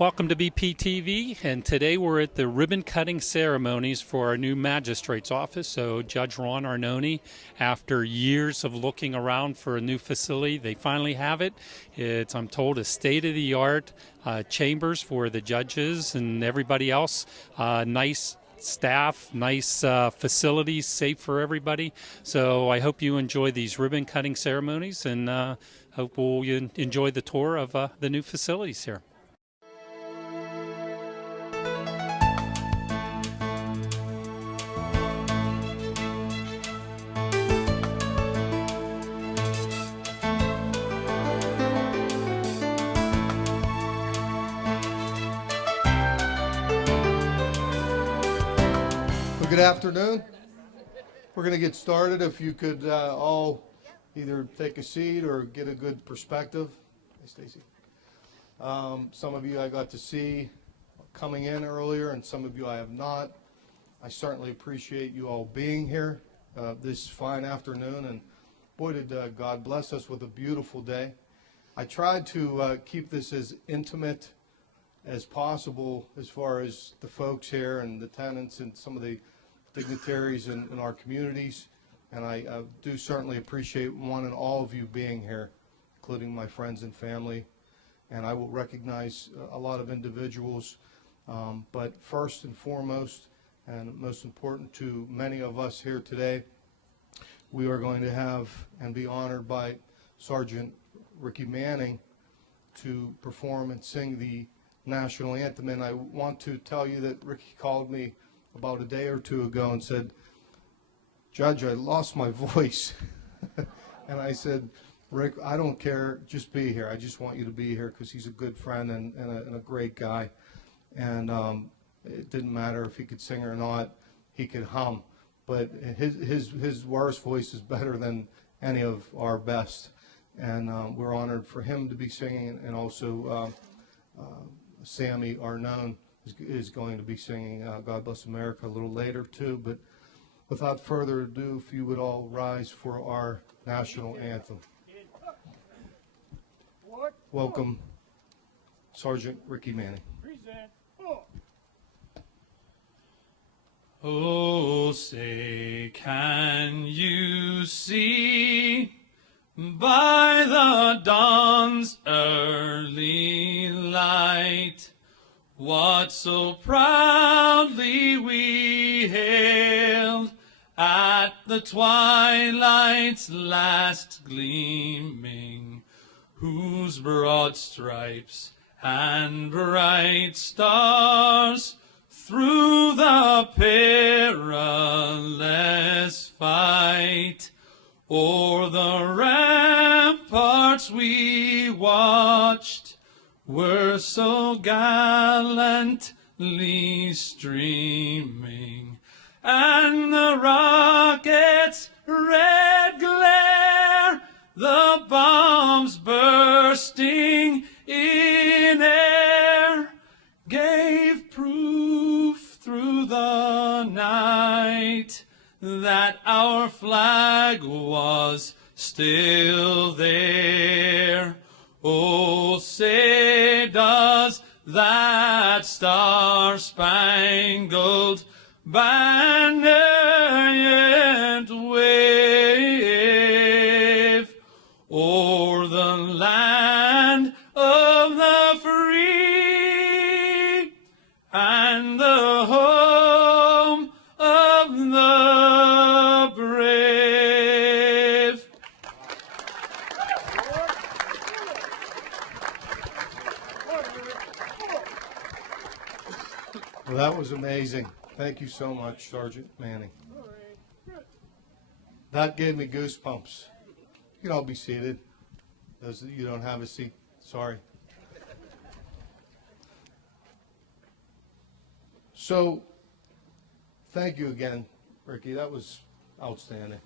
Welcome to BPTV, and today we're at the ribbon cutting ceremonies for our new magistrate's office. So Judge Ron Arnone, after years of looking around for a new facility, they finally have it. It's, I'm told, a state-of-the-art chambers for the judges and everybody else. Nice staff, nice facilities, safe for everybody. So I hope you enjoy these ribbon cutting ceremonies, and hope you enjoy the tour of the new facilities here. Good afternoon. We're going to get started. If you could all either take a seat or get a good perspective. Hey, Stacy. Some of you I got to see coming in earlier, and some of you I have not. I certainly appreciate you all being here this fine afternoon, and boy, did God bless us with a beautiful day. I tried to keep this as intimate as possible as far as the folks here and the tenants and some of the dignitaries in our communities, and I do certainly appreciate one and all of you being here, including my friends and family, and I will recognize a lot of individuals, but first and foremost, and most important to many of us here today, we are going to have and be honored by Sergeant Ricky Manning to perform and sing the national anthem. And I want to tell you that Ricky called me about a day or two ago and said, "Judge, I lost my voice." And I said, "Rick, I don't care, just be here. I just want you to be here," because he's a good friend and a great guy. And it didn't matter if he could sing or not, he could hum. But his worst voice is better than any of our best. And we're honored for him to be singing, and also Sammy Arnone is going to be singing God Bless America a little later too. But without further ado, if you would all rise for our national anthem. Welcome, Sergeant Ricky Manning. Oh, say, can you see by the dawn's early light what so proudly we hailed at the twilight's last gleaming, whose broad stripes and bright stars through the perilous fight o'er the ramparts we watched were so gallantly streaming, and the rocket's red glare, the bombs bursting in air, gave proof through the night that our flag was still there. Oh, say does that star-spangled banner yet wave o'er the land of the free and the home of the brave? Well, that was amazing. Thank you so much, Sergeant Manning. That gave me goosebumps. You can all be seated. Those of you who don't have a seat, sorry. So, thank you again, Ricky. That was outstanding.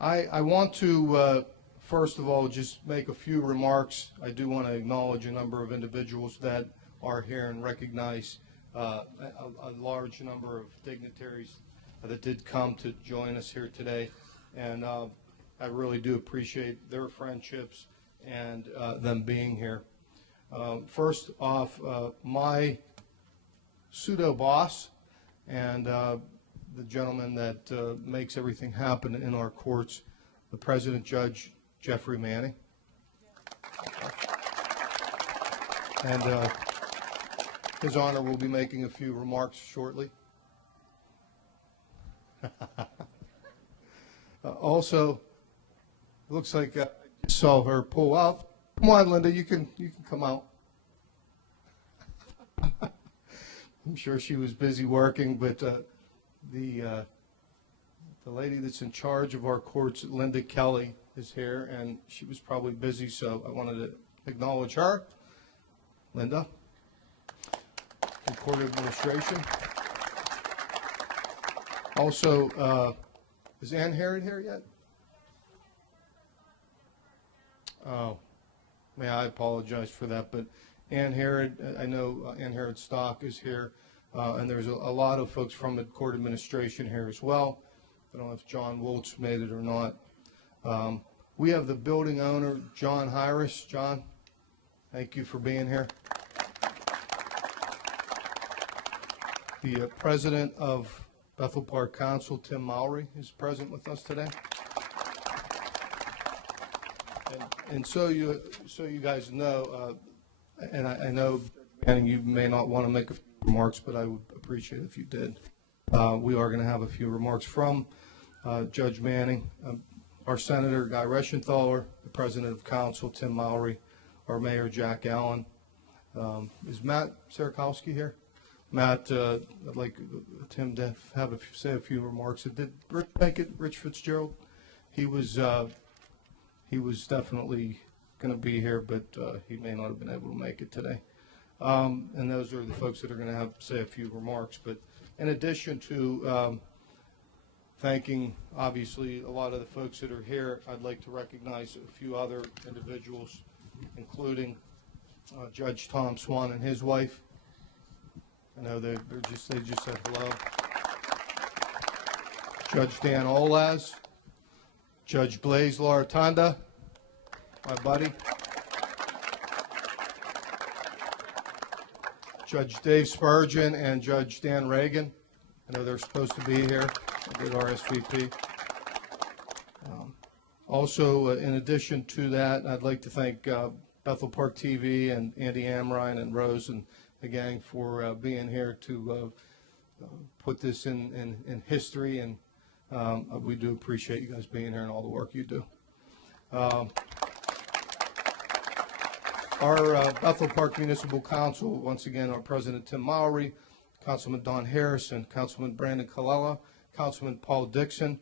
I want to, first of all, just make a few remarks. I do want to acknowledge a number of individuals that are here and recognize a large number of dignitaries that did come to join us here today. And I really do appreciate their friendships and them being here. First off, my pseudo boss and the gentleman that makes everything happen in our courts, the President Judge Jeffrey Manning. And His Honor will be making a few remarks shortly. Also, it looks like I just saw her pull up. Come on, Linda, you can come out. I'm sure she was busy working, but the lady that's in charge of our courts, Linda Kelly, is here, and she was probably busy, so I wanted to acknowledge her. Linda, from Court Administration. Also, is Ann Herod here yet? Oh, may I apologize for that, but Ann Herod, I know Ann Herod Stock is here, and there's a lot of folks from the Court Administration here as well. I don't know if John Woltz made it or not. We have the building owner, John Hyris. John, thank you for being here. The president of Bethel Park Council, Tim Mowry, is present with us today. And so you guys know, and I know, Manning, you may not want to make a few remarks, but I would appreciate it if you did. We are going to have a few remarks from Judge Manning, our Senator Guy Reschenthaler, the President of Council, Tim Mowry, our Mayor Jack Allen. Is Matt Sarakowski here? Matt, I'd like Tim to say a few remarks. Did Rich make it? Rich Fitzgerald? He was definitely going to be here, but he may not have been able to make it today. And those are the folks that are going to have to say a few remarks. But in addition to thanking, obviously, a lot of the folks that are here, I'd like to recognize a few other individuals, including Judge Tom Swan and his wife. I know they just said hello. Judge Dan Olaz, Judge Blaise Laratanda, my buddy. Judge Dave Spurgeon and Judge Dan Reagan. I know they're supposed to be here. I did RSVP. Also, in addition to that, I'd like to thank Bethel Park TV and Andy Amrine and Rose and the gang for being here to put this in history, and we do appreciate you guys being here and all the work you do. Our Bethel Park Municipal Council, once again, our President Tim Mowry, Councilman Don Harrison, Councilman Brandon Colella, Councilman Paul Dixon,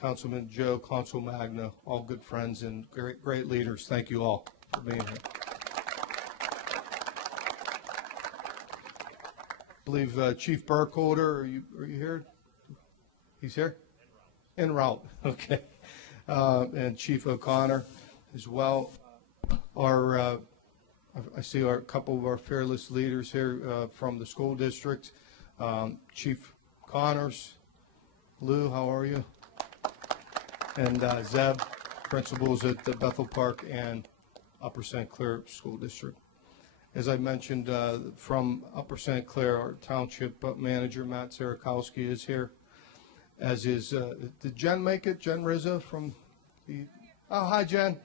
Councilman Joe Consolmagno, all good friends and great leaders. Thank you all for being here. I believe Chief Burkholder, are you here? He's here? En route. Okay. And Chief O'Connor as well. I see a couple of our fearless leaders here from the school district. Chief Connors, Lou, how are you? And Zeb, principals at the Bethel Park and Upper St. Clair School District. As I mentioned, from Upper St. Clair, our township manager, Matt Sarakowski, is here, as is, did Jen make it? Jen Rizzo from the, oh, hi, Jen.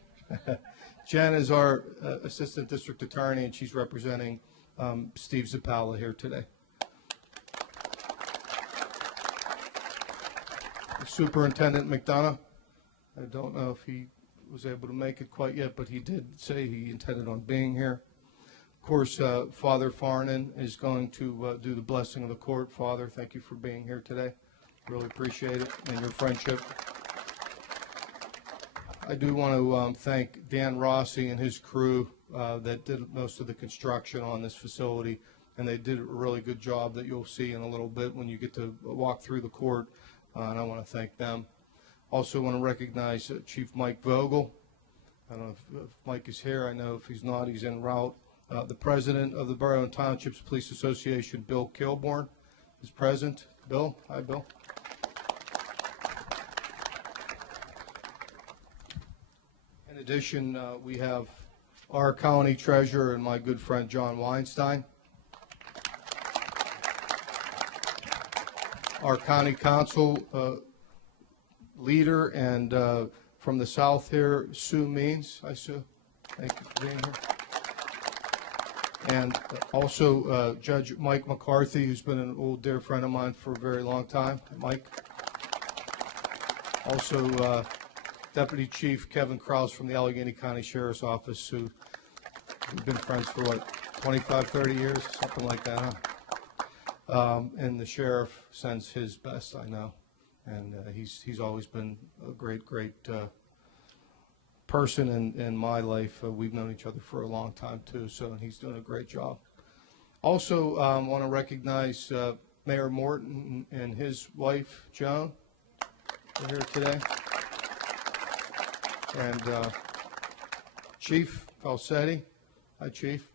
Jen is our assistant district attorney, and she's representing Steve Zappala here today. Superintendent McDonough, I don't know if he was able to make it quite yet, but he did say he intended on being here. Of course, Father Farnan is going to do the blessing of the court. Father, thank you for being here today. Really appreciate it and your friendship. I do want to thank Dan Rossi and his crew that did most of the construction on this facility, and they did a really good job that you'll see in a little bit when you get to walk through the court, and I want to thank them. Also want to recognize Chief Mike Vogel. I don't know if Mike is here. I know if he's not, he's en route. The president of the Borough and Townships Police Association, Bill Kilborn, is present. Bill, hi, Bill. In addition, we have our county treasurer and my good friend John Weinstein, our county council leader and from the south here, Sue Means. Hi, Sue. Thank you for being here. And also Judge Mike McCarthy, who's been an old dear friend of mine for a very long time. Mike. Also Deputy Chief Kevin Krause from the Allegheny County Sheriff's Office, who we've been friends for, what, 25, 30 years, something like that, huh? And the sheriff sends his best, I know. And he's always been a great person in my life. We've known each other for a long time too, so he's doing a great job. Also want to recognize Mayor Morton and his wife Joan. They're here today. And Chief Falsetti. Hi, Chief.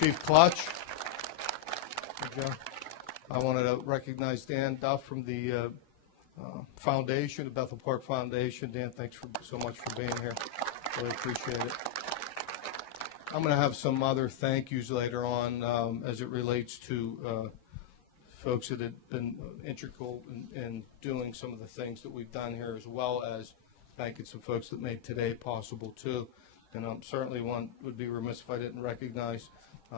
Chief Clutch. Hey, Joe. I wanted to recognize Dan Duff from the Foundation, the Bethel Park Foundation. Dan, thanks so much for being here. Really appreciate it. I'm going to have some other thank yous later on as it relates to folks that have been integral in doing some of the things that we've done here, as well as thanking some folks that made today possible too. And certainly would be remiss if I didn't recognize,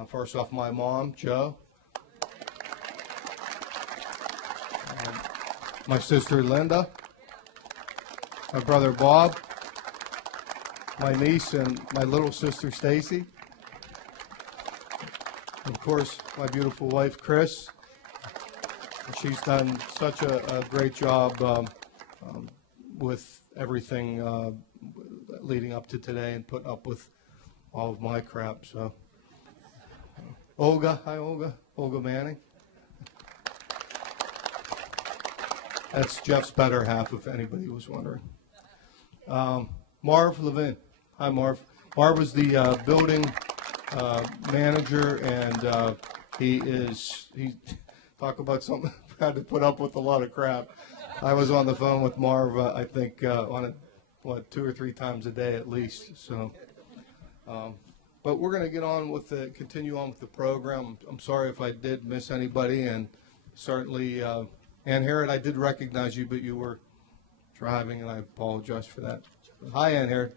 first off, my mom, Jo. My sister Linda, my brother Bob, my niece and my little sister Stacy, of course my beautiful wife Chris. She's done such a great job with everything leading up to today and putting up with all of my crap. So Olga, hi Olga, Olga Manning. That's Jeff's better half, if anybody was wondering. Marv Levin. Hi, Marv. Marv was the building manager, and he talk about something had to put up with a lot of crap. I was on the phone with Marv, I think, on it, 2 or 3 times a day at least. So, but we're going to continue on with the program. I'm sorry if I did miss anybody, and certainly. Ann Harrod, I did recognize you, but you were driving, and I apologize for that. Hi, Ann Harrod.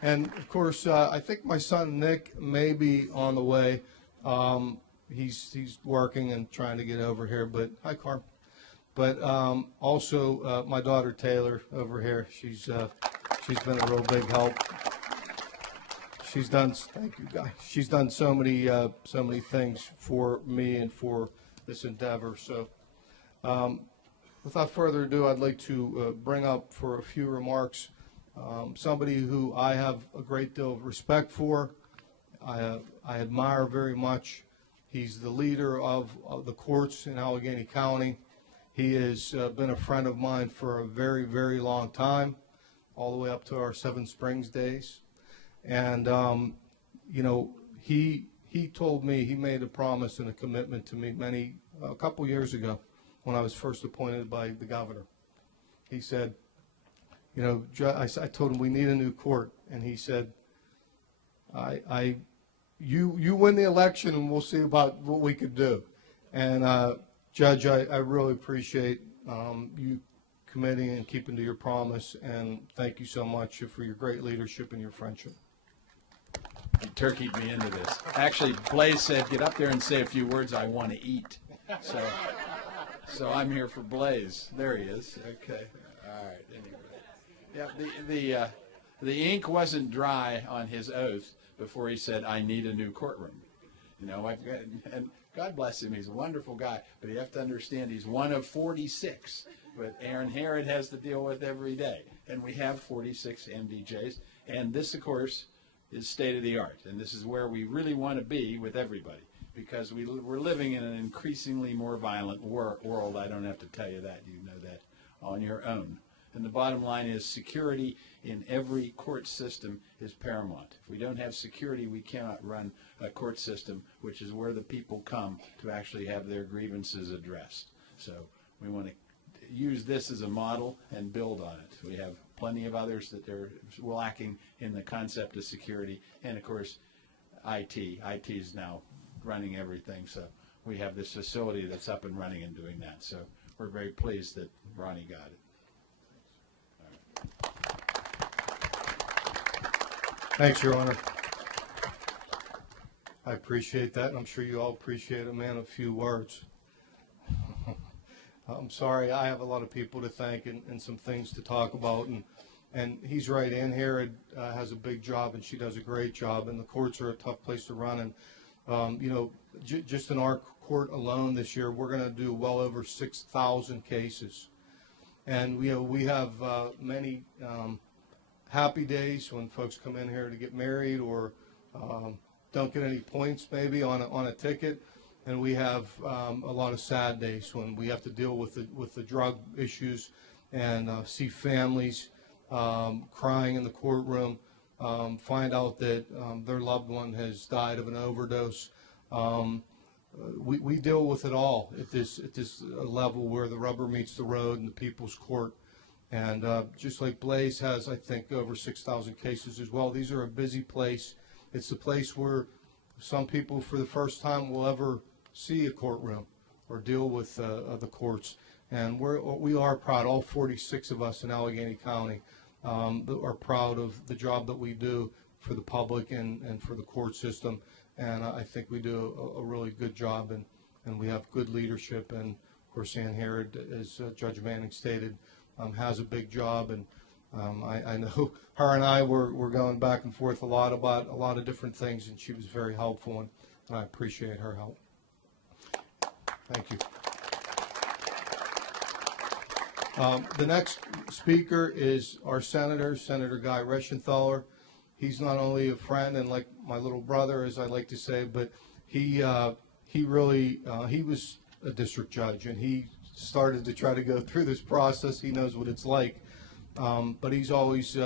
And, of course, I think my son Nick may be on the way. He's working and trying to get over here, but hi, Carm. But also my daughter Taylor over here. She's been a real big help. She's done. Thank you, guys. She's done so many things for me and for this endeavor. So, without further ado, I'd like to bring up for a few remarks somebody who I have a great deal of respect for. I admire very much. He's the leader of the courts in Allegheny County. He has been a friend of mine for a very, very long time, all the way up to our Seven Springs days. And, you know, he told me, he made a promise and a commitment to me a couple years ago when I was first appointed by the governor. He said, you know, I told him we need a new court. And he said, you win the election and we'll see about what we could do. And, Judge, I really appreciate you committing and keeping to your promise. And thank you so much for your great leadership and your friendship. He turkeyed me into this. Actually, Blaze said, get up there and say a few words, I want to eat. So I'm here for Blaze. There he is. Okay. All right. Anyway. Yeah, the ink wasn't dry on his oath before he said, I need a new courtroom. You know, and God bless him, he's a wonderful guy, but you have to understand he's one of 46. But Aaron Harrod has to deal with every day. And we have 46 MDJs. And this, of course, is state of the art, and this is where we really want to be with everybody, because we're living in an increasingly more violent world. I don't have to tell you that. You know that on your own. And the bottom line is security in every court system is paramount. If we don't have security, we cannot run a court system, which is where the people come to actually have their grievances addressed. So we want to use this as a model and build on it. We have plenty of others that they're lacking in the concept of security. And of course, IT. IT is now running everything. So we have this facility that's up and running and doing that. So we're very pleased that Ronnie got it. Thanks, Your Honor. I appreciate that, and I'm sure you all appreciate a man of few words. I'm sorry, I have a lot of people to thank and some things to talk about, and he's right. Ann Herod has a big job, and she does a great job, and the courts are a tough place to run. And you know, just in our court alone this year, we're going to do well over 6,000 cases, and we have many happy days when folks come in here to get married or don't get any points maybe on a ticket. And we have a lot of sad days when we have to deal with the drug issues and see families crying in the courtroom, find out that their loved one has died of an overdose. We deal with it all at this level where the rubber meets the road in the People's Court. And just like Blaze has, I think, over 6,000 cases as well. These are a busy place. It's a place where some people for the first time will ever see a courtroom or deal with the courts. And we are proud, all 46 of us in Allegheny County are proud of the job that we do for the public and for the court system. And I think we do a really good job, and we have good leadership. And of course, Ann Herod, as Judge Manning stated, has a big job. And I know her and I were going back and forth a lot about a lot of different things, and she was very helpful, and I appreciate her help. Thank you. The next speaker is our senator, Senator Guy Reschenthaler. He's not only a friend and like my little brother, as I like to say, but he was a district judge, and he started to try to go through this process. He knows what it's like, but he's always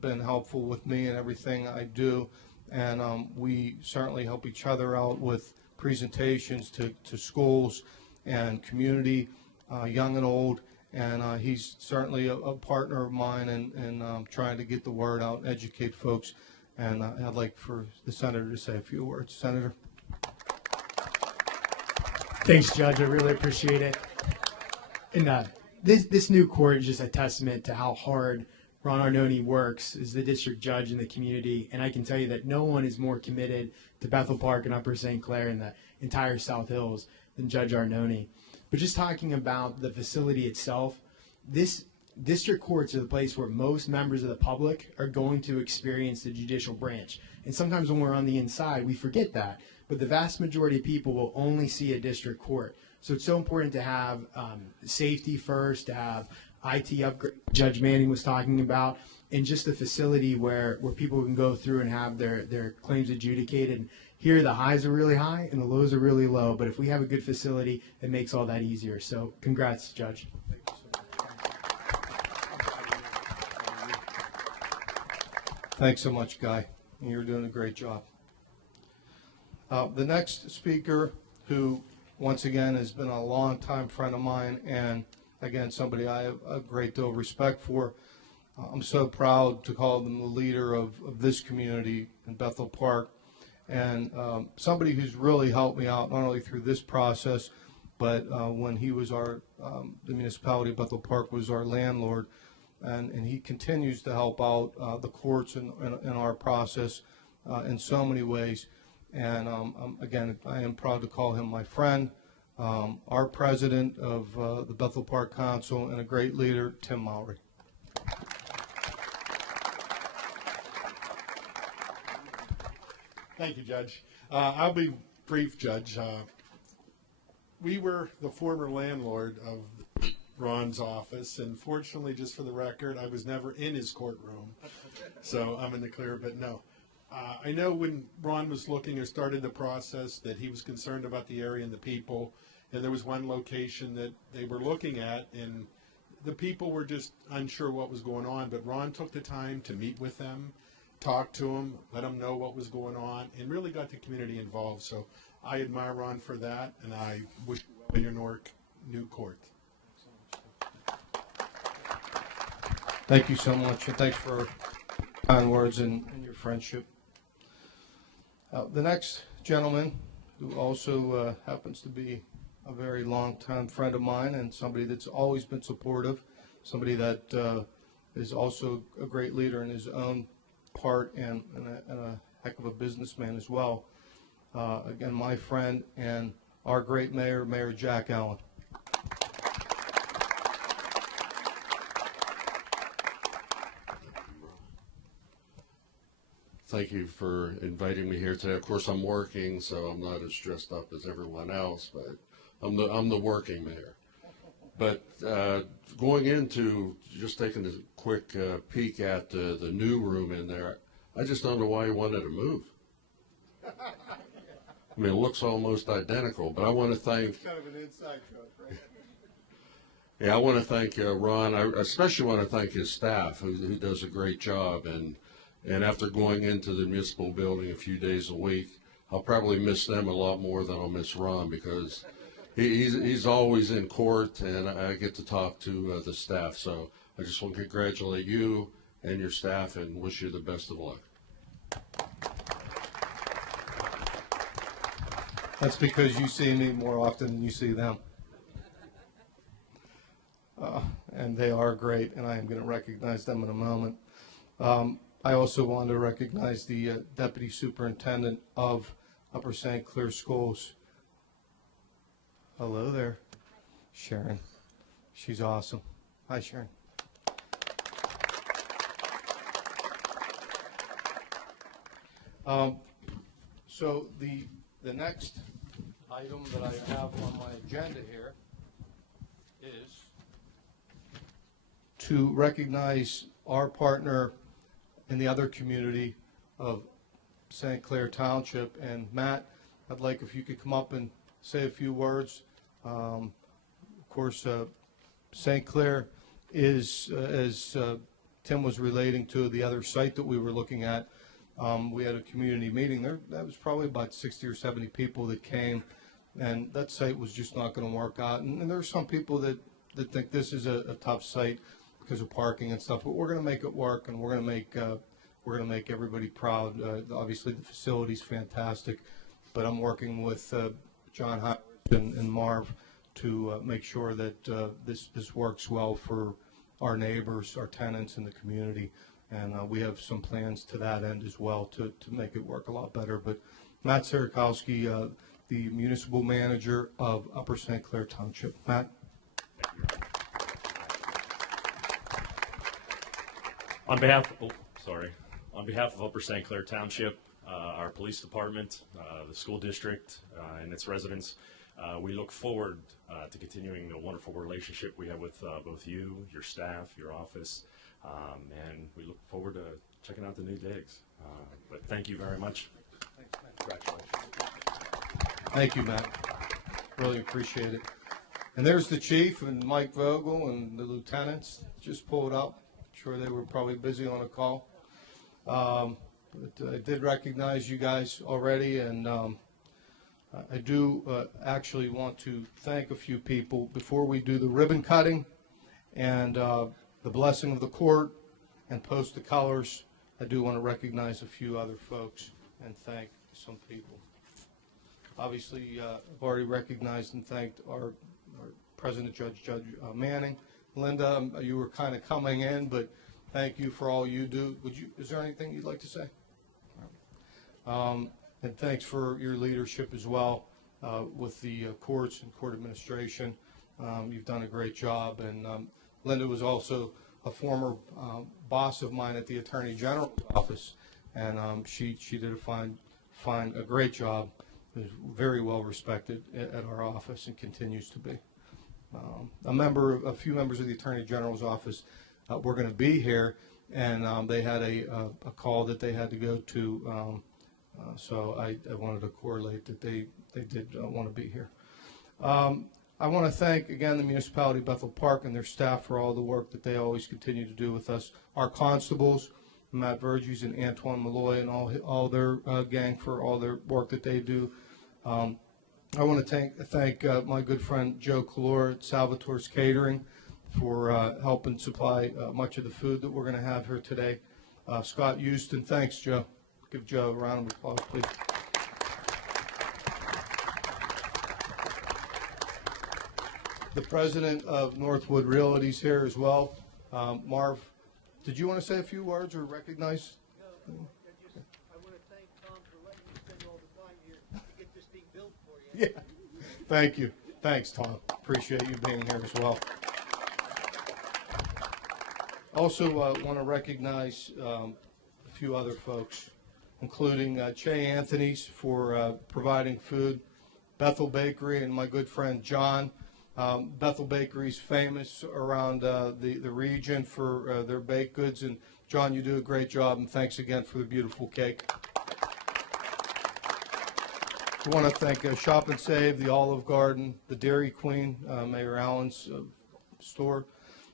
been helpful with me and everything I do, and we certainly help each other out with presentations to schools and community, young and old. And he's certainly a partner of mine in trying to get the word out and educate folks. And I'd like for the senator to say a few words. Senator. Thanks, Judge. I really appreciate it. And this new court is just a testament to how hard Ron Arnone works as the district judge in the community. And I can tell you that no one is more committed to Bethel Park and Upper St. Clair and the entire South Hills than Judge Arnone. But just talking about the facility itself, this district courts are the place where most members of the public are going to experience the judicial branch. And sometimes when we're on the inside, we forget that. But the vast majority of people will only see a district court. So it's so important to have safety first, to have IT upgrade Judge Manning was talking about, and just a facility where people can go through and have their claims adjudicated. Here, the highs are really high and the lows are really low, but if we have a good facility, it makes all that easier. So congrats, Judge. Thanks so much, Guy. You're doing a great job. The next speaker, who once again has been a longtime friend of mine, and again, somebody I have a great deal of respect for. I'm so proud to call them the leader of this community in Bethel Park. And somebody who's really helped me out, not only through this process, but when he was the municipality of Bethel Park was our landlord, and he continues to help out the courts in our process in so many ways. And again, I am proud to call him my friend, our president of the Bethel Park Council, and a great leader, Tim Mowry. Thank you, Judge. I'll be brief, Judge. We were the former landlord of Ron's office, and fortunately, just for the record, I was never in his courtroom, so I'm in the clear, but no. I know when Ron was looking or started the process that he was concerned about the area and the people, and there was one location that they were looking at, and the people were just unsure what was going on, but Ron took the time to meet with them, talk to them, let them know what was going on, and really got the community involved. So I admire Ron for that, and I wish you well in your new court. Thank you so much, and thanks for kind words and your friendship. The next gentleman, who also happens to be a very long-time friend of mine and somebody that's always been supportive, somebody that is also a great leader in his own part and a heck of a businessman as well. Again, my friend and our great mayor, Mayor Jack Allen. Thank you for inviting me here today. Of course, I'm working, so I'm not as dressed up as everyone else, but I'm the working mayor. But going into just taking a quick peek at the new room in there, I just don't know why he wanted to move. I mean, it looks almost identical, but I want to thank. Kind of an inside joke, right? Yeah, I want to thank Ron. I especially want to thank his staff, who does a great job. And after going into the municipal building a few days a week, I'll probably miss them a lot more than I'll miss Ron, because he's always in court, and I get to talk to the staff. So I just want to congratulate you and your staff and wish you the best of luck. That's because you see me more often than you see them. And they are great, and I am going to recognize them in a moment. I also want to recognize the Deputy Superintendent of Upper St. Clair Schools. Hello there, Sharon. She's awesome. Hi, Sharon. So the next item that I have on my agenda here is to recognize our partner in the other community of St. Clair Township. And Matt, I'd like if you could come up and say a few words. Of course, St. Clair is, as Tim was relating to the other site that we were looking at, we had a community meeting there. That was probably about 60 or 70 people that came, and that site was just not going to work out. And there are some people that think this is a tough site because of parking and stuff, but we're going to make it work, and we're going to make everybody proud. Obviously, the facility's fantastic, but I'm working with John Howard and Marv to make sure that this works well for our neighbors, our tenants, and the community. And we have some plans to that end as well to make it work a lot better. But Matt Sarikowski, the municipal manager of Upper St. Clair Township. Matt. On behalf of Upper St. Clair Township, our police department, the school district, and its residents, we look forward to continuing the wonderful relationship we have with both you, your staff, your office, and we look forward to checking out the new digs. But thank you very much. Congratulations. Thank you, Matt. Really appreciate it. And there's the chief and Mike Vogel and the lieutenants just pulled up. Sure, they were probably busy on a call. But I did recognize you guys already, and I do actually want to thank a few people before we do the ribbon cutting and the blessing of the court and post the colors. I do want to recognize a few other folks and thank some people. Obviously, I've already recognized and thanked our President Judge Manning. Linda, you were kind of coming in, but thank you for all you do. Is there anything you'd like to say? And thanks for your leadership as well with the courts and court administration. You've done a great job. And Linda was also a former boss of mine at the Attorney General's office, and she did a great job. Was very well respected at our office and continues to be. A few members of the Attorney General's office were going to be here, and they had a call that they had to go to, so I wanted to correlate that they did want to be here. I want to thank, again, the municipality of Bethel Park and their staff for all the work that they always continue to do with us. Our constables, Matt Verges and Antoine Malloy, and all their gang for all their work that they do. I want to thank my good friend Joe Calora at Salvatore's Catering for helping supply much of the food that we're going to have here today. Scott Houston, thanks, Joe. Give Joe a round of applause, please. The president of Northwood Realty's here as well. Marv, did you want to say a few words or recognize? I want to thank Tom for letting me spend all the time here to get this thing built for you. Yeah, thank you. Thanks, Tom. Appreciate you being here as well. Also want to recognize a few other folks, including Che Anthony's for providing food, Bethel Bakery, and my good friend John. Bethel Bakery's famous around the region for their baked goods, and John, you do a great job, and thanks again for the beautiful cake. I want to thank Shop and Save, the Olive Garden, the Dairy Queen, Mayor Allen's store.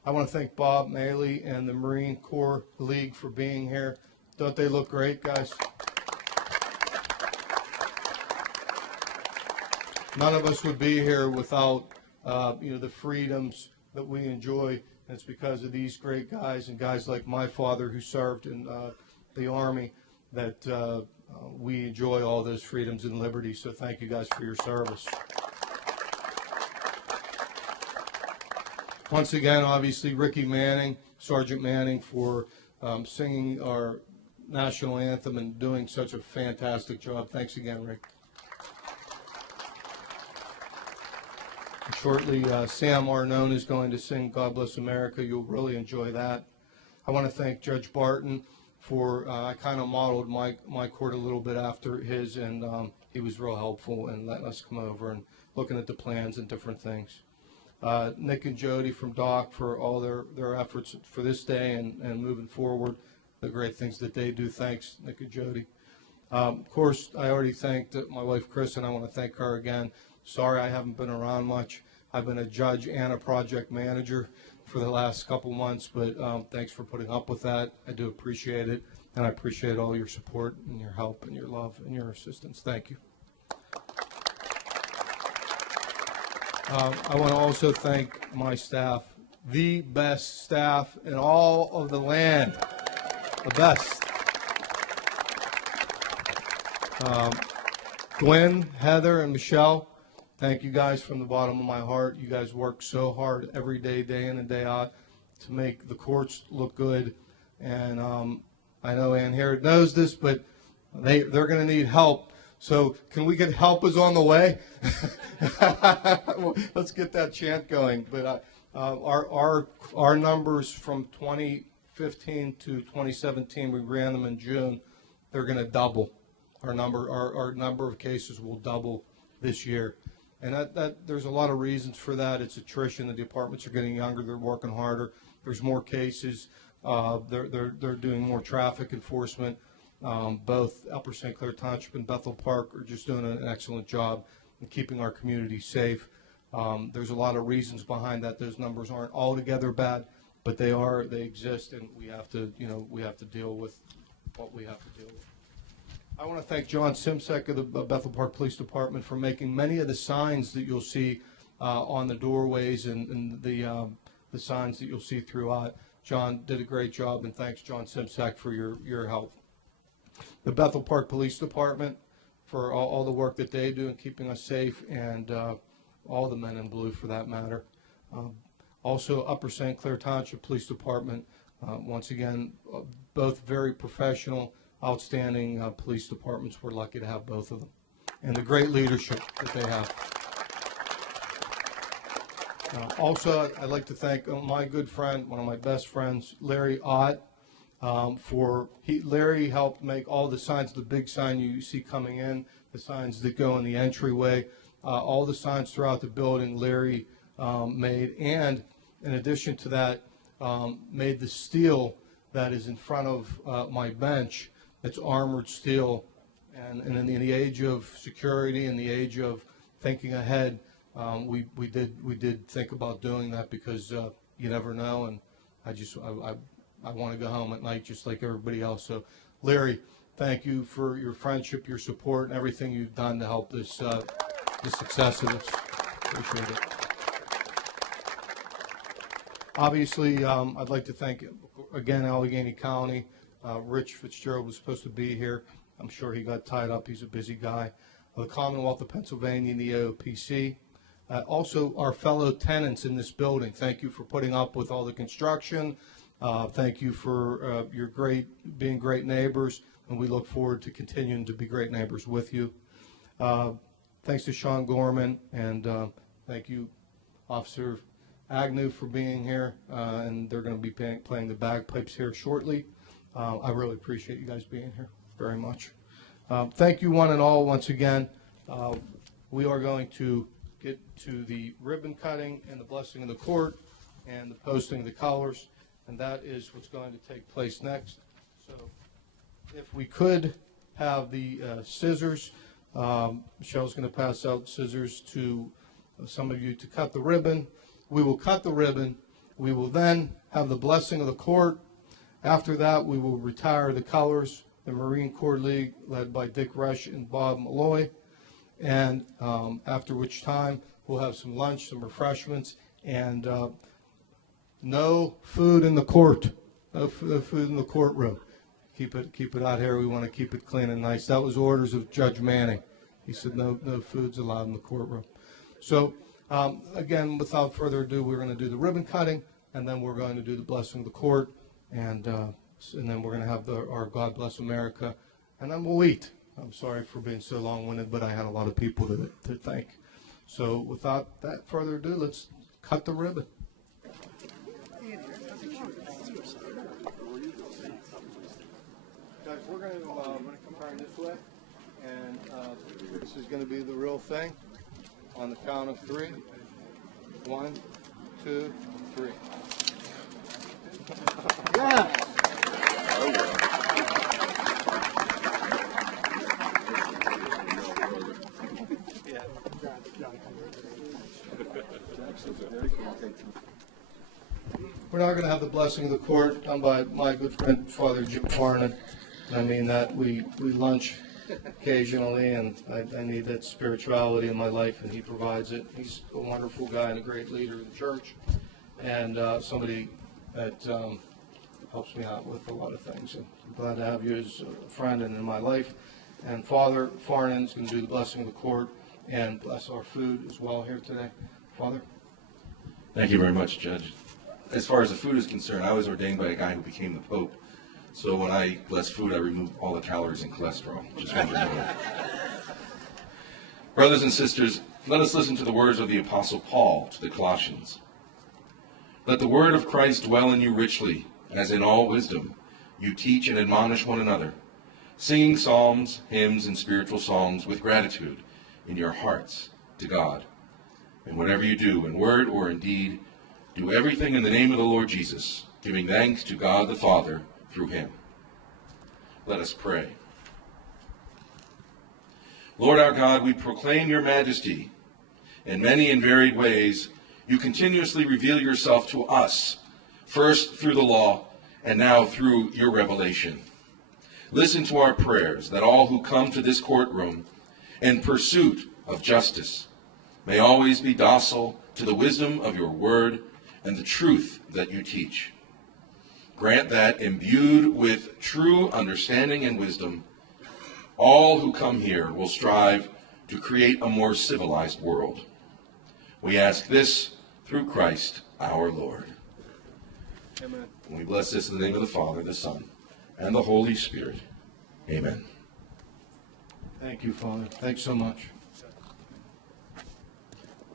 I want to thank Bob Maley and the Marine Corps League for being here. Don't they look great, guys? None of us would be here without the freedoms that we enjoy, and it's because of these great guys and guys like my father who served in the Army that we enjoy all those freedoms and liberties. So thank you guys for your service. Once again, obviously, Ricky Manning, Sergeant Manning, for singing our national anthem and doing such a fantastic job. Thanks again, Rick. Shortly, Sam Arnone is going to sing God Bless America. You'll really enjoy that. I want to thank Judge Barton for, I kind of modeled my court a little bit after his, and he was real helpful in letting us come over and looking at the plans and different things. Nick and Jody from DOC for all their efforts for this day and moving forward, the great things that they do. Thanks, Nick and Jody. Of course, I already thanked my wife, Chris, and I want to thank her again. Sorry I haven't been around much. I've been a judge and a project manager for the last couple months, but thanks for putting up with that. I do appreciate it, and I appreciate all your support and your help and your love and your assistance. Thank you. I want to also thank my staff, the best staff in all of the land, the best. Gwen, Heather, and Michelle, thank you guys from the bottom of my heart. You guys work so hard every day, day in and day out, to make the courts look good. And I know Ann Herod knows this, but they're going to need help. So can we get help is on the way? Let's get that chant going. But our numbers from 2015 to 2017, we ran them in June. They're going to double. Our number of cases will double this year. And that there's a lot of reasons for that. It's attrition. The departments are getting younger. They're working harder. There's more cases. They're doing more traffic enforcement. Both Upper St. Clair Township and Bethel Park are just doing an excellent job in keeping our community safe. There's a lot of reasons behind that. Those numbers aren't altogether bad, but they exist, and we have to deal with what we have to deal with. I want to thank John Simsek of the Bethel Park Police Department for making many of the signs that you'll see on the doorways and the signs that you'll see throughout. John did a great job, and thanks, John Simsek, for your help. The Bethel Park Police Department for all the work that they do in keeping us safe, and all the men in blue for that matter. Also, Upper St. Clair Township Police Department, once again, both very professional, outstanding police departments. We're lucky to have both of them, and the great leadership that they have. Also, I'd like to thank my good friend, one of my best friends, Larry Ott, Larry helped make all the signs, the big sign you see coming in, the signs that go in the entryway, all the signs throughout the building Larry made, and in addition to that, made the steel that is in front of my bench. It's armored steel, and in the age of security, in the age of thinking ahead, we did think about doing that because you never know, and I want to go home at night just like everybody else. So, Larry, thank you for your friendship, your support, and everything you've done to help this the success of this. Appreciate it. Obviously, I'd like to thank, again, Allegheny County. Rich Fitzgerald was supposed to be here. I'm sure he got tied up. He's a busy guy. The Commonwealth of Pennsylvania and the AOPC. Also, our fellow tenants in this building, thank you for putting up with all the construction. Thank you for being great neighbors, and we look forward to continuing to be great neighbors with you. Thanks to Sean Gorman, and thank you, Officer Agnew, for being here, and they're going to be playing the bagpipes here shortly. I really appreciate you guys being here very much. Thank you one and all once again. We are going to get to the ribbon cutting and the blessing of the court and the posting of the colors, and that is what's going to take place next. So if we could have the scissors, Michelle's going to pass out scissors to some of you to cut the ribbon. We will cut the ribbon. We will then have the blessing of the court. After that, we will retire the colors, the Marine Corps League, led by Dick Resch and Bob Malloy. And after which time, we'll have some lunch, some refreshments, and no food in the court. No food in the courtroom. Keep it out here. We want to keep it clean and nice. That was orders of Judge Manning. He said no food's allowed in the courtroom. So again, without further ado, we're going to do the ribbon cutting, and then we're going to do the blessing of the court, and then we're going to have our God Bless America, and then we'll eat. I'm sorry for being so long-winded, but I had a lot of people to thank. So without that further ado, let's cut the ribbon. Guys, we're going to turn this way, and this is going to be the real thing. On the count of 3. 1, 2, 3. Yeah. We're now going to have the blessing of the court done by my good friend, Father Jim Farnan. I mean that we lunch occasionally, and I need that spirituality in my life, and he provides it. He's a wonderful guy and a great leader in the church, and somebody that helps me out with a lot of things. And I'm glad to have you as a friend and in my life. And Father Farnan is going to do the blessing of the court and bless our food as well here today. Father? Thank you very much, Judge. As far as the food is concerned, I was ordained by a guy who became the Pope. So when I bless food, I remove all the calories and cholesterol. Just wanted to know that. Brothers and sisters, let us listen to the words of the Apostle Paul to the Colossians. Let the word of Christ dwell in you richly, as in all wisdom you teach and admonish one another, singing psalms, hymns, and spiritual songs with gratitude in your hearts to God. And whatever you do, in word or in deed, do everything in the name of the Lord Jesus, giving thanks to God the Father through him. Let us pray. Lord our God, we proclaim your majesty. In many and varied ways, you continuously reveal yourself to us, first through the law, and now through your revelation. Listen to our prayers, that all who come to this courtroom in pursuit of justice may always be docile to the wisdom of your word and the truth that you teach. Grant that, imbued with true understanding and wisdom, all who come here will strive to create a more civilized world. We ask this through Christ our Lord. Amen. And we bless this in the name of the Father, the Son, and the Holy Spirit. Amen. Thank you, Father. Thanks so much.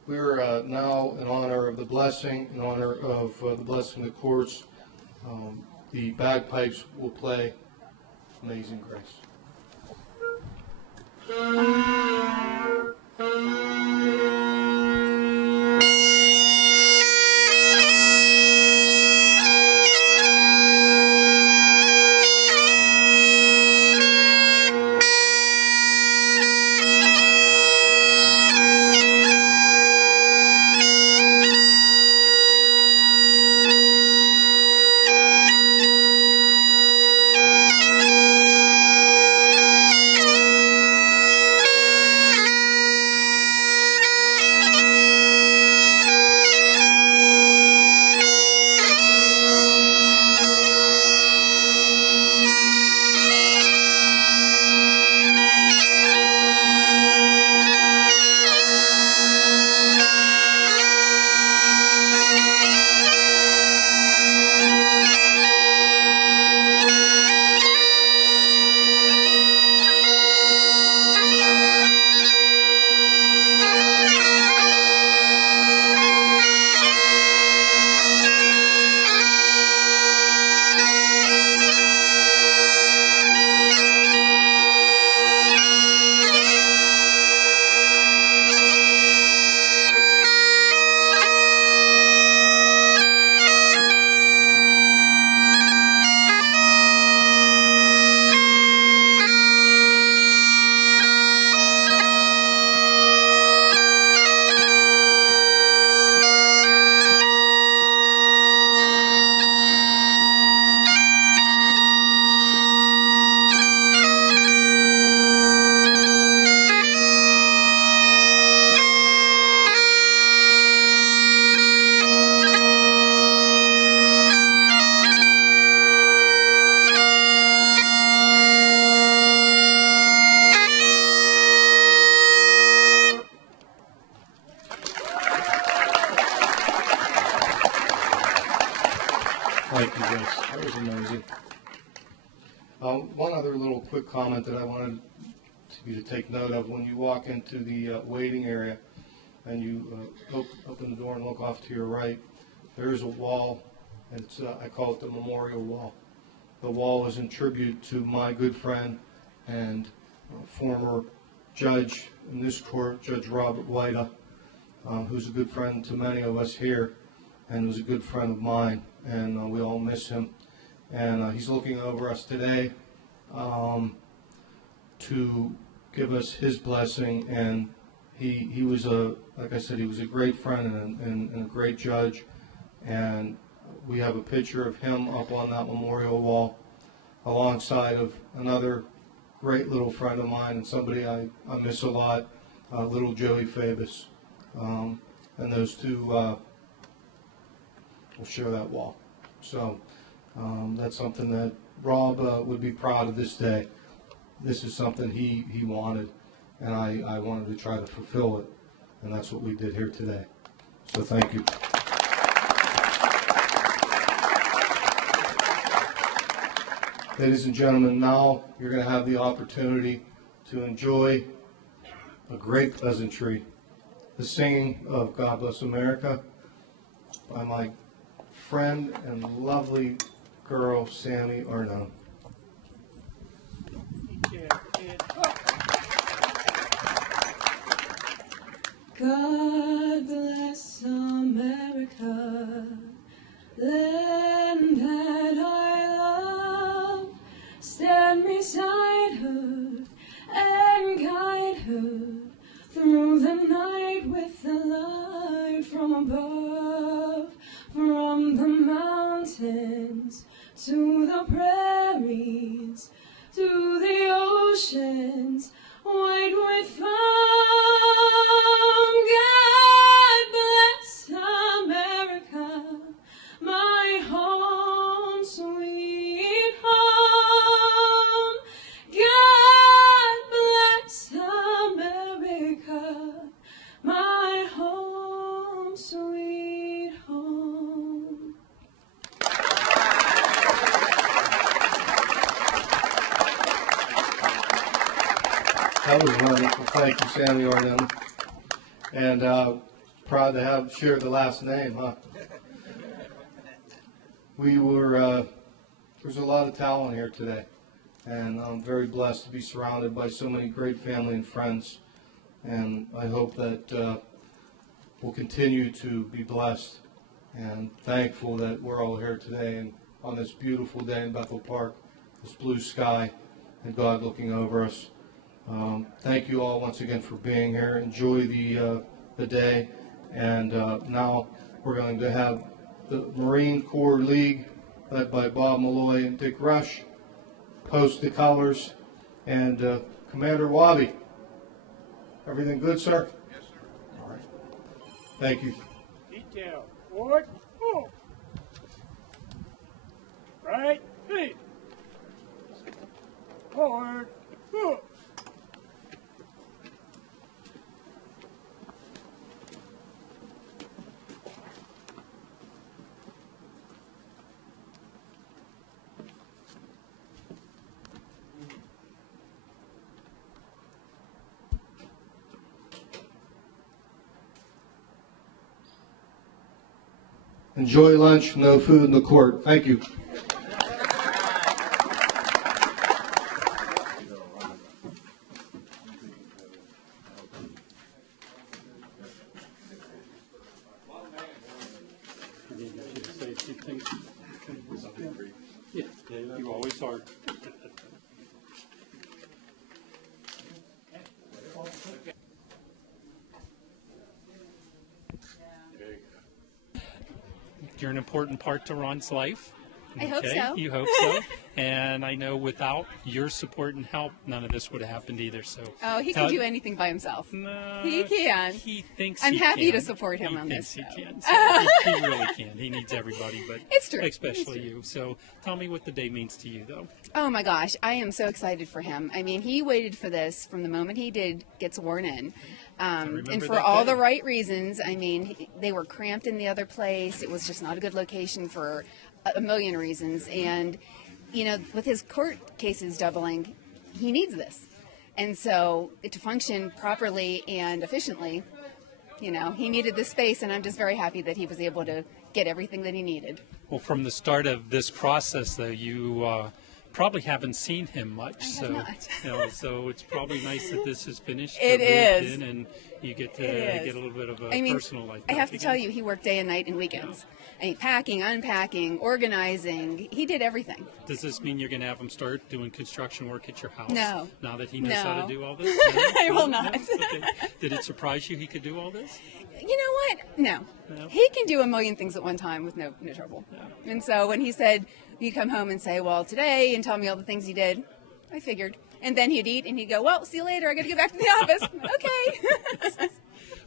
We're now in honor of the blessing, in honor of the blessing of the courts. The bagpipes will play Amazing Grace. little quick comment that I wanted you to take note of. When you walk into the waiting area and you open the door and look off to your right, there is a wall. It's I call it the memorial wall. The wall is in tribute to my good friend and former judge in this court, Judge Robert White, who's a good friend to many of us here, and was a good friend of mine, and we all miss him. And he's looking over us today to give us his blessing. And he was like I said, he was a great friend and a great judge. And we have a picture of him up on that memorial wall, alongside of another great little friend of mine and somebody I miss a lot, little Joey Fabus. And those two will share that wall. So that's something that Rob would be proud of this day. This is something he wanted, and I wanted to try to fulfill it, and that's what we did here today. So thank you. Ladies and gentlemen, now you're going to have the opportunity to enjoy a great pleasantry, the singing of God Bless America by my friend and lovely girl, Sammy Arnone. God bless America, land that I love. Stand beside her and guide her through the night with the light from above. From the mountains to the prairies, to the oceans white with foam. God bless America, my home, sweet home. God bless America, my home, sweet home. That was wonderful. Thank you, Sammy Arnone. And proud to have shared the last name, huh? We were, there's a lot of talent here today, and I'm very blessed to be surrounded by so many great family and friends, and I hope that we'll continue to be blessed and thankful that we're all here today and on this beautiful day in Bethel Park, this blue sky, and God looking over us. Thank you all once again for being here. Enjoy the day, and now we're going to have the Marine Corps League, led by Bob Malloy and Dick Rush, post the colors, and Commander Wabi. Everything good, sir? Yes, sir. All right. Thank you. Detail. Forward. Move. Right. Feet. Forward. Move. Enjoy lunch. No food in the court. Thank you. Yeah, you always are. You're an important part to Ron's life. I hope so. You hope so. And I know without your support and help, none of this would have happened either. So. Oh, he can do anything by himself. No, he can. He thinks I'm he happy can. to support him on this. He can. So he really can. He needs everybody, but it's true. Especially you. So tell me what the day means to you, though. Oh my gosh, I am so excited for him. I mean, he waited for this from the moment he did get sworn in. And for all the right reasons. I mean, they were cramped in the other place. It was just not a good location for a million reasons. And, you know, with his court cases doubling, he needs this. And so to function properly and efficiently, he needed this space, and I'm just very happy that he was able to get everything that he needed. Well, from the start of this process, though, you probably haven't seen him much. I have not. So it's probably nice that this is finished. It is. And you get to get a little bit of a personal life. I have to tell you, he worked day and night and weekends. I mean, packing, unpacking, organizing. He did everything. Does this mean you're going to have him start doing construction work at your house? No. Now that he knows how to do all this? I will not. Okay. Did it surprise you he could do all this? You know what? No. He can do a million things at one time with no trouble. Yeah. And so when he said, you come home and say, well, today, and tell me all the things he did, I figured. And then he'd eat and he'd go, well, see you later. I got to get back to the office. Okay.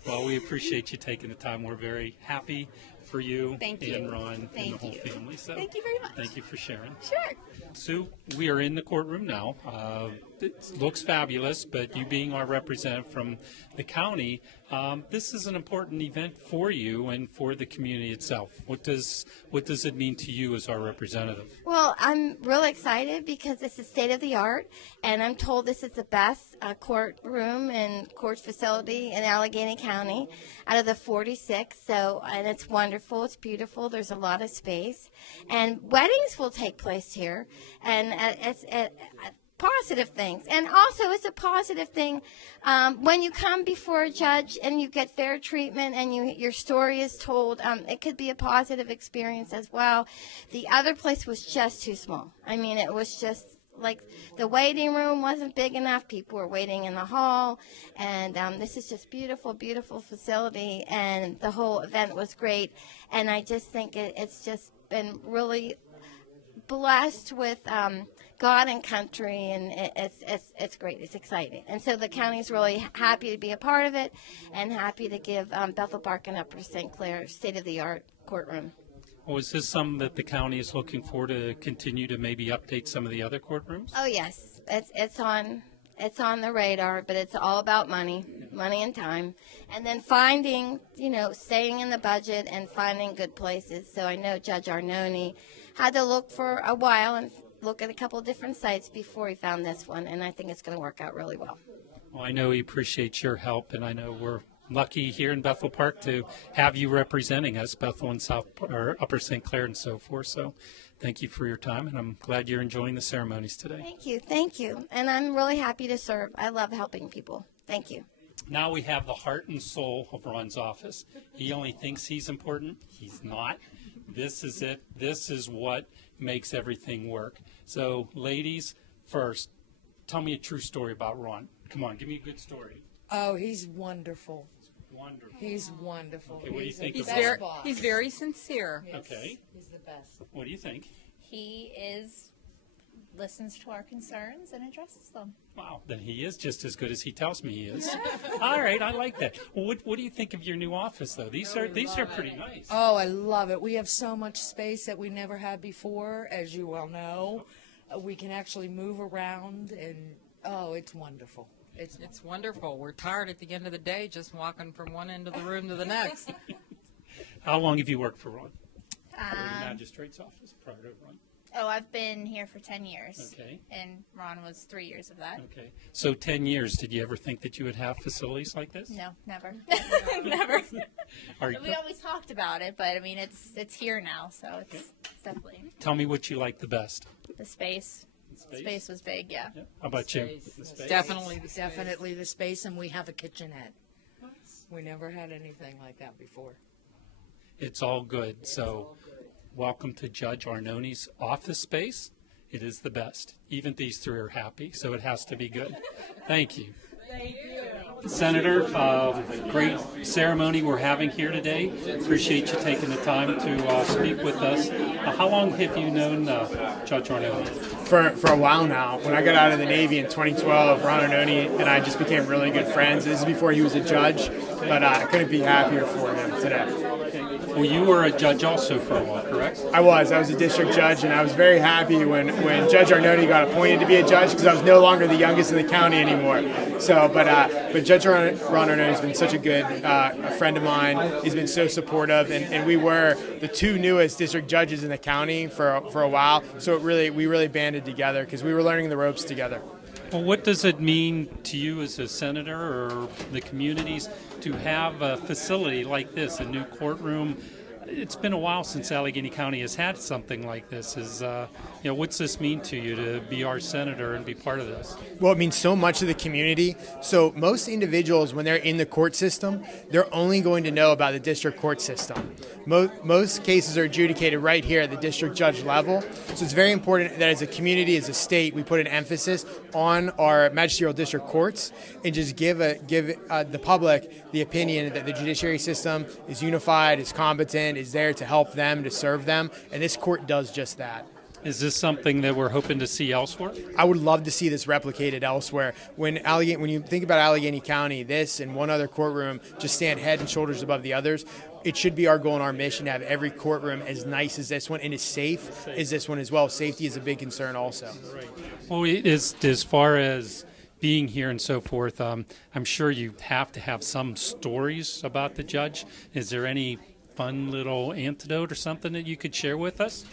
Well, we appreciate you taking the time. We're very happy for you and Ron and the whole family. So thank you very much. Thank you for sharing. Sure. Sue, we are in the courtroom now. It looks fabulous, but you being our representative from the county, this is an important event for you and for the community itself. What does it mean to you as our representative? Well, I'm really excited because this is state of the art, and I'm told this is the best courtroom and court facility in Allegheny County out of the 46. And it's wonderful. It's beautiful. There's a lot of space, and weddings will take place here, and it's positive things. And also it's a positive thing when you come before a judge and you get fair treatment and your story is told. It could be a positive experience as well. The other place was just too small. I mean, it was just like the waiting room wasn't big enough. People were waiting in the hall, and this is just beautiful facility, and the whole event was great. And I just think it's just been really blessed with God and country, and it's great. It's exciting. And so the county's really happy to be a part of it and happy to give Bethel Park and Upper St. Clair state-of-the-art courtroom. Well, is this something that the county is looking for to continue to maybe update some of the other courtrooms? Oh, yes. It's on the radar, but it's all about money and time. And then finding, staying in the budget and finding good places. So I know Judge Arnone had to look for a while and look at a couple of different sites before he found this one, and I think it's going to work out really well. Well, I know he appreciates your help, and I know we're lucky here in Bethel Park to have you representing us, Bethel and Upper St. Clair and so forth. So thank you for your time, and I'm glad you're enjoying the ceremonies today. Thank you. And I'm really happy to serve. I love helping people. Thank you. Now we have the heart and soul of Ron's office. He only thinks he's important. He's not. This is it. This is what makes everything work. So, ladies, first, tell me a true story about Ron. Come on, give me a good story. Oh, he's wonderful. Wonderful. He's wonderful. Okay, what do you think he's about He's very sincere. Yes. Okay. He's the best. What do you think? He listens to our concerns and addresses them. Wow, then he is just as good as he tells me he is. All right, I like that. Well, what do you think of your new office, though? These are pretty nice. Oh, I love it. We have so much space that we never had before, as you well know. We can actually move around, and it's wonderful. It's wonderful. We're tired at the end of the day just walking from one end of the room to the next. How long have you worked for Ron? For the magistrate's office prior to Ron? Oh, I've been here for 10 years. Okay. And Ron was 3 years of that. Okay. So 10 years, did you ever think that you would have facilities like this? No, never. Never. We always talked about it, but I mean, it's here now, so it's definitely. Tell me what you like the best. The space. Space was big, yeah. How about you? The space. Definitely the space, and we have a kitchenette. We never had anything like that before. It's all good. So welcome to Judge Arnone's office space. It is the best. Even these three are happy, so it has to be good. Thank you. Thank you. Senator, great ceremony we're having here today. Appreciate you taking the time to speak with us. How long have you known Judge Arnone? For a while now. When I got out of the Navy in 2012, Ron Arnone and I just became really good friends. This is before he was a judge, but I couldn't be happier for him today. Well, you were a judge also for a while, correct? I was a district judge, and I was very happy when Judge Arnone got appointed to be a judge because I was no longer the youngest in the county anymore. So, but Judge Ron Arnone has been such a good a friend of mine. He's been so supportive, and we were the two newest district judges in the county for a while. So we really banded together because we were learning the ropes together. Well, what does it mean to you as a senator or the communities to have a facility like this, a new courtroom? It's been a while since Allegheny County has had something like this. What's this mean to you to be our senator and be part of this? Well, it means so much to the community. So most individuals, when they're in the court system, they're only going to know about the district court system. Most cases are adjudicated right here at the district judge level. So it's very important that as a community, as a state, we put an emphasis on our magisterial district courts and just give the public the opinion that the judiciary system is unified, is competent, is there to help them, to serve them. And this court does just that. Is this something that we're hoping to see elsewhere? I would love to see this replicated elsewhere. When you think about Allegheny County, this and one other courtroom just stand head and shoulders above the others. It should be our goal and our mission to have every courtroom as nice as this one and as safe as this one as well. Safety is a big concern also. Right. Well, it is, as far as being here and so forth, I'm sure you have to have some stories about the judge. Is there any fun little anecdote or something that you could share with us?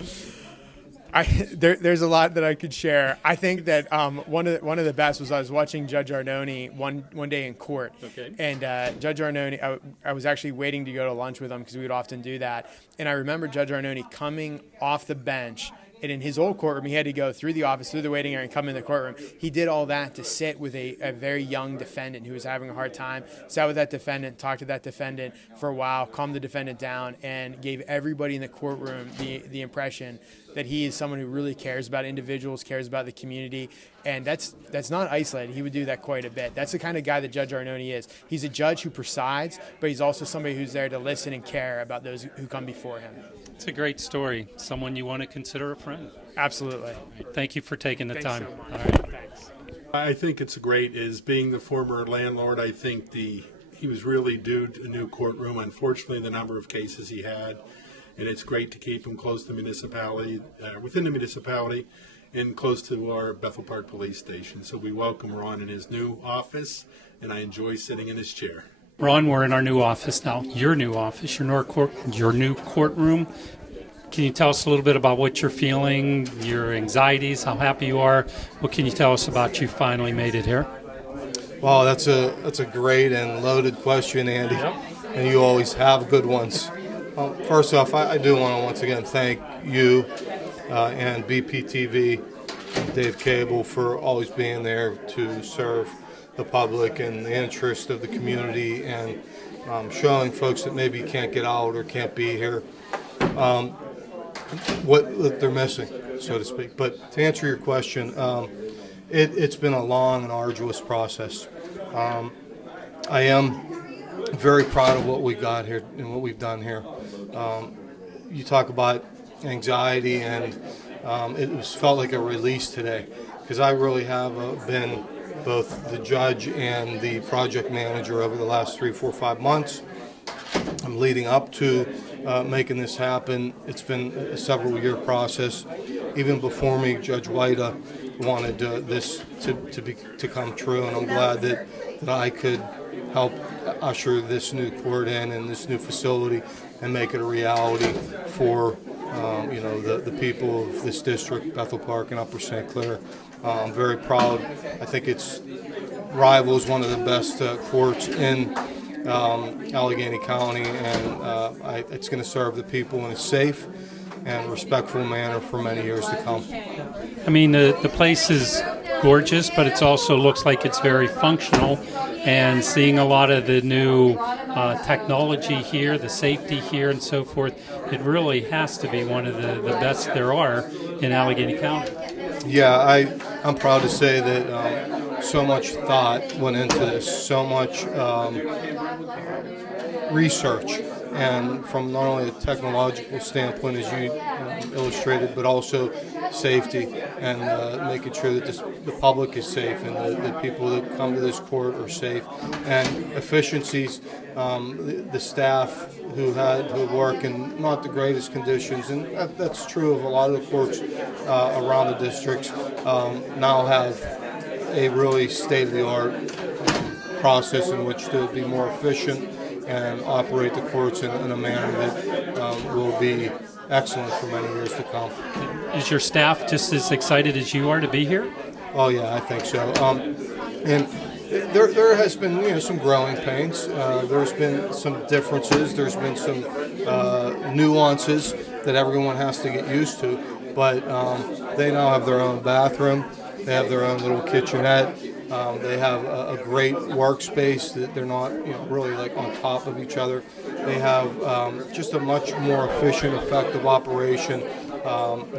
There's a lot that I could share. I think that one of the best was I was watching Judge Arnone one day in court, okay. And Judge Arnone, I was actually waiting to go to lunch with him because we would often do that, and I remember Judge Arnone coming off the bench. And in his old courtroom, he had to go through the office, through the waiting area, and come in the courtroom. He did all that to sit with a very young defendant who was having a hard time, sat with that defendant, talked to that defendant for a while, calmed the defendant down, and gave everybody in the courtroom the impression that he is someone who really cares about individuals, cares about the community. And that's not isolated. He would do that quite a bit. That's the kind of guy that Judge Arnone is. He's a judge who presides, but he's also somebody who's there to listen and care about those who come before him. It's a great story. Someone you want to consider a friend. Absolutely. Thank you for taking the time. So much. All right. Thanks. I think it's great. As being the former landlord, I think he was really due a new courtroom. Unfortunately, the number of cases he had, and it's great to keep him close to the municipality, within the municipality, and close to our Bethel Park Police Station. So we welcome Ron in his new office, and I enjoy sitting in his chair. Ron, we're in our new office now. Your new office, your new courtroom. Can you tell us a little bit about what you're feeling, your anxieties, how happy you are? What can you tell us about you finally made it here? Well, that's a great and loaded question, Andy, Yep. and you always have good ones. First off, I do want to once again thank you and BPTV, Dave Cable, for always being there to serve the public and the interest of the community, and showing folks that maybe can't get out or can't be here what they're missing, so to speak. But to answer your question, it's been a long and arduous process. I am very proud of what we got here and what we've done here. You talk about anxiety, and it felt like a release today, because I really have been both the judge and the project manager over the last 3, 4, 5 months. I'm leading up to making this happen. It's been a several-year process. Even before me, Judge White wanted this to come true, and I'm glad that I could help usher this new court in and this new facility and make it a reality for the people of this district, Bethel Park and Upper St. Clair. I'm very proud. I think it's rivals one of the best courts in Allegheny County, and it's going to serve the people in a safe and respectful manner for many years to come. I mean, the place is gorgeous, but it also looks like it's very functional, and seeing a lot of the new technology here, the safety here and so forth, it really has to be one of the best there are in Allegheny County. Yeah, I'm proud to say that so much thought went into this, so much research, and from not only a technological standpoint, as you illustrated, but also safety and making sure that the public is safe and the people that come to this court are safe, and efficiencies. The staff who work in not the greatest conditions, and that's true of a lot of the courts around the districts, now have a really state-of-the-art process in which to be more efficient and operate the courts in a manner that will be excellent for many years to come. Is your staff just as excited as you are to be here? Oh yeah, I think so. And there has been some growing pains. There's been some differences. There's been some nuances that everyone has to get used to. But they now have their own bathroom. They have their own little kitchenette. They have a great workspace that they're not really like on top of each other. They have just a much more efficient, effective operation.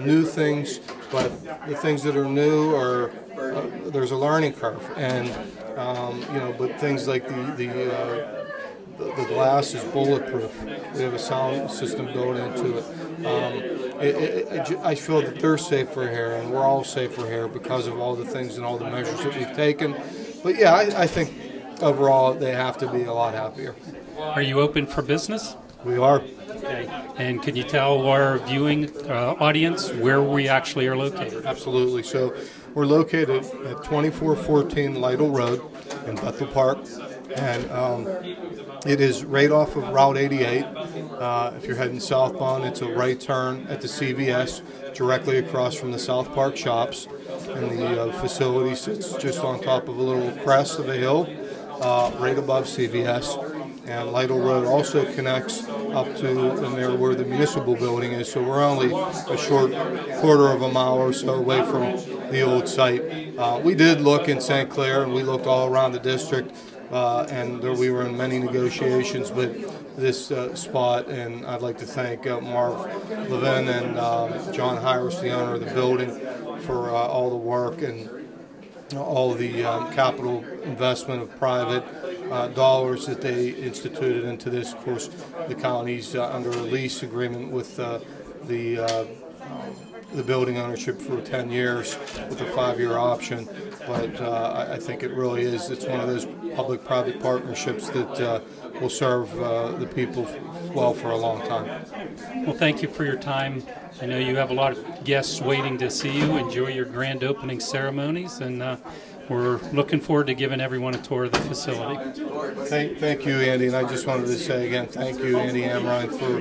New things, but the things that are new are there's a learning curve, and but things like the glass is bulletproof. We have a sound system built into it. I feel that they're safer here, and we're all safer here because of all the things and all the measures that we've taken. But yeah, I think overall they have to be a lot happier. Are you open for business? We are. Okay. And can you tell our viewing audience where we actually are located? Absolutely. So we're located at 2414 Lytle Road in Bethel Park, and it is right off of Route 88. If you're heading southbound, it's a right turn at the CVS, directly across from the South Park shops. And the facility sits just on top of a little crest of a hill, right above CVS. And Lytle Road also connects up to and there where the municipal building is. So we're only a short quarter of a mile or so away from the old site. We did look in St. Clair, and we looked all around the district, and we were in many negotiations, but this spot, and I'd like to thank Marv Levin and John Hyros, the owner of the building, for all the work and all the capital investment of private dollars that they instituted into this. Of course, the county's under a lease agreement with the building ownership for 10 years with a 5-year option. But I think it really is. It's one of those public-private partnerships that will serve the people well for a long time. Well, thank you for your time. I know you have a lot of guests waiting to see you. Enjoy your grand opening ceremonies, and we're looking forward to giving everyone a tour of the facility. Thank you, Andy, and I just wanted to say again, thank you, Andy Amrine, for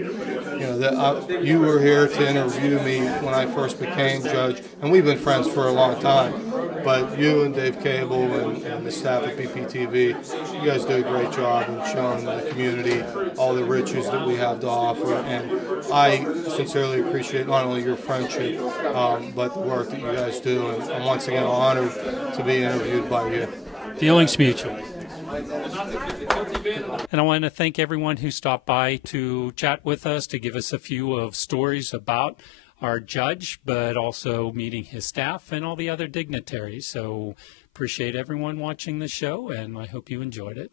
that you were here to interview me when I first became judge, and we've been friends for a long time. But you and Dave Cable and the staff at BPTV, you guys do a great job in showing the community all the riches that we have to offer. And I sincerely appreciate not only your friendship, but the work that you guys do. And I'm once again honored to be interviewed by you. Feelings mutual. And I want to thank everyone who stopped by to chat with us, to give us a few of stories about our judge, but also meeting his staff and all the other dignitaries. So appreciate everyone watching the show, and I hope you enjoyed it.